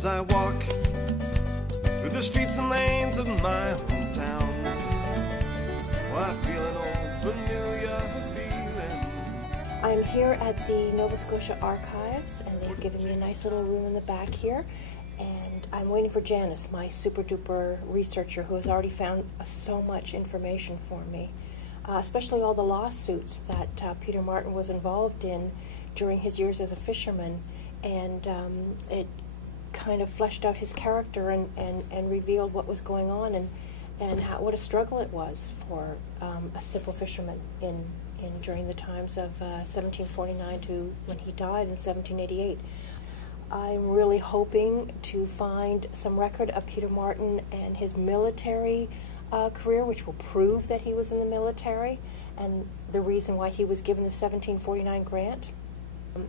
as I walk through the streets and lanes of my hometown. Oh, I feel an old familiar feeling. I'm here at the Nova Scotia Archives, and they've given me a nice little room in the back here. And I'm waiting for Janice, my super duper researcher, who has already found so much information for me, especially all the lawsuits that Peter Martin was involved in during his years as a fisherman. And it kind of fleshed out his character and revealed what was going on and what a struggle it was for a simple fisherman during the times of 1749 to when he died in 1788. I'm really hoping to find some record of Peter Martin and his military career, which will prove that he was in the military and the reason why he was given the 1749 grant.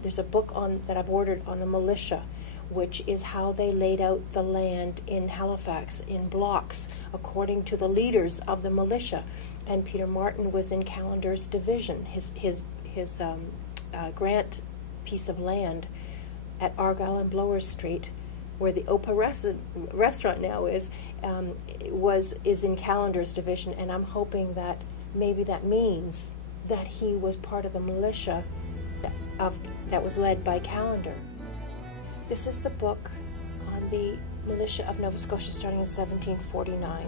There's a book that I've ordered on the Militia, which is how they laid out the land in Halifax in blocks according to the leaders of the militia. And Peter Martin was in Callender's division. His grant piece of land at Argyle and Blower Street, where the Opa restaurant now is in Callender's division. And I'm hoping that maybe that means that he was part of the militia that was led by Callender. This is the book on the militia of Nova Scotia starting in 1749.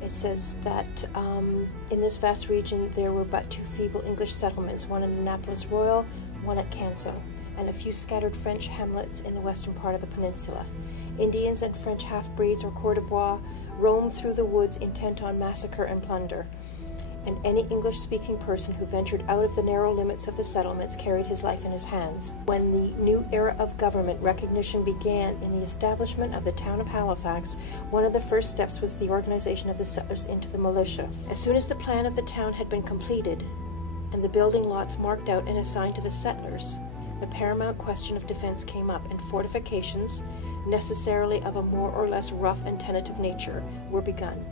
It says that in this vast region there were but 2 feeble English settlements, one in Annapolis Royal, one at Canso, and a few scattered French hamlets in the western part of the peninsula. Indians and French half-breeds or coureurs de bois roamed through the woods intent on massacre and plunder, and any English-speaking person who ventured out of the narrow limits of the settlements carried his life in his hands. When the new era of government recognition began in the establishment of the town of Halifax, one of the first steps was the organization of the settlers into the militia. As soon as the plan of the town had been completed, and the building lots marked out and assigned to the settlers, the paramount question of defense came up, and fortifications, necessarily of a more or less rough and tentative nature, were begun.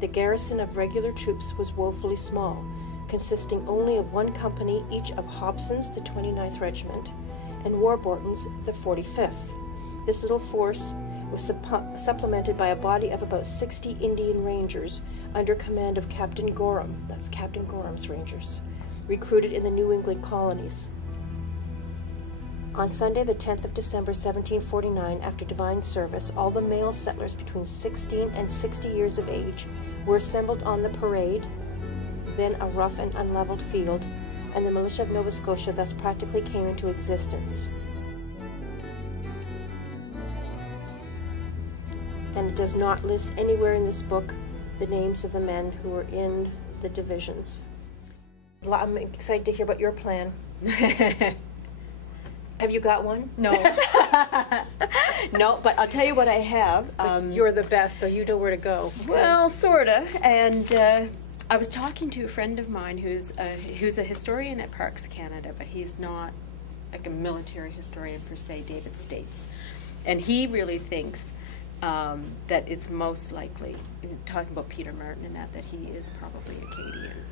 The garrison of regular troops was woefully small, consisting only of 1 company each of Hobson's, the 29th Regiment, and Warburton's, the 45th. This little force was supplemented by a body of about 60 Indian Rangers under command of Captain Gorham, that's Captain Gorham's Rangers, recruited in the New England colonies. On Sunday, the 10th of December, 1749, after divine service, all the male settlers between 16 and 60 years of age were assembled on the parade, then a rough and unleveled field, and the militia of Nova Scotia thus practically came into existence. And it does not list anywhere in this book the names of the men who were in the divisions. I'm excited to hear about your plan. Have you got one? No. No, but I'll tell you what I have. You're the best, so you know where to go. Well, sort of. And I was talking to a friend of mine who's a historian at Parks Canada, but he's not like a military historian per se, David States. And he really thinks that it's most likely, talking about Peter Martin and that he is probably Acadian.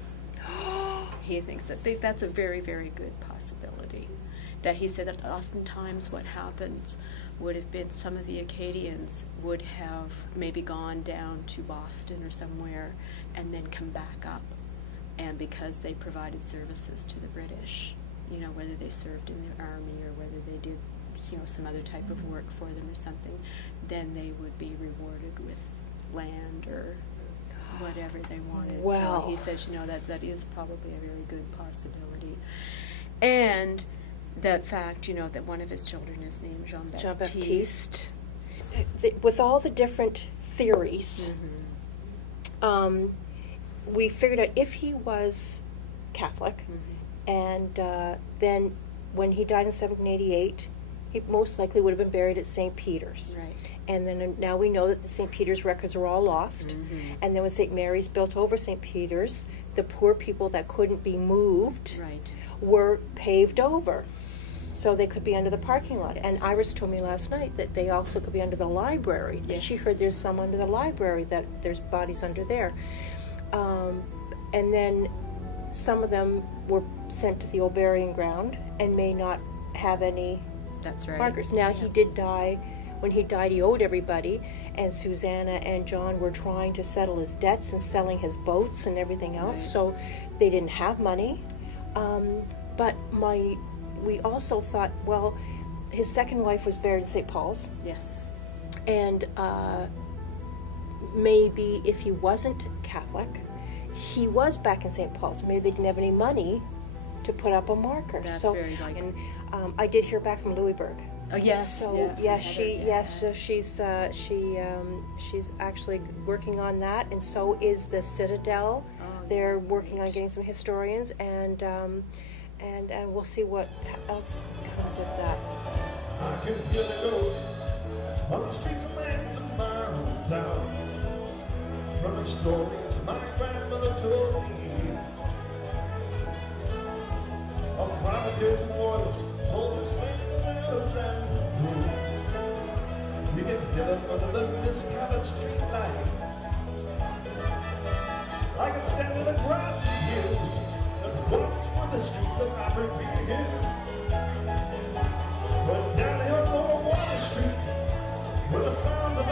He thinks that's a very, very good possibility. That he said that oftentimes what happened would have been some of the Acadians would have maybe gone down to Boston or somewhere and then come back up. And because they provided services to the British, you know, whether they served in the army or whether they did, you know, some other type of work for them or something, then they would be rewarded with land or whatever they wanted. Wow. So he says, you know, that is probably a very good possibility. And the fact, you know, that one of his children is named Jean-Baptiste. With all the different theories, we figured out if he was Catholic, and then when he died in 1788, he most likely would have been buried at St. Peter's. Right. And then now we know that the St. Peter's records are all lost. And then when St. Mary's built over St. Peter's, the poor people that couldn't be moved were paved over, so they could be under the parking lot. Yes. And Iris told me last night that they also could be under the library. Yes. She heard there's some under the library, that there's bodies under there. And then some of them were sent to the old burying ground and may not have any That's right. markers. Now, he did die. When he died, he owed everybody, and Susanna and John were trying to settle his debts and selling his boats and everything else, Right. so they didn't have money. But we also thought, well, his second wife was buried in St. Paul's, Yes. and maybe if he wasn't Catholic, he was back in St. Paul's. Maybe they didn't have any money to put up a marker. That's so, very likely. and I did hear back from Louisbourg. Oh, yes. So yeah, so she's actually working on that, and so is the Citadel. Oh, They're working on getting some historians, and we'll see what else comes of that. I can hear the ghost on the streets and lanes of my hometown. From the stories my grandmother told me of privateers and warriors, soldiers slain in the military. You can hear them under the mist-covered street lights. I can stand in the grassy hills and watch where the streets of Africa begin. But down here on Water Street, where the sound of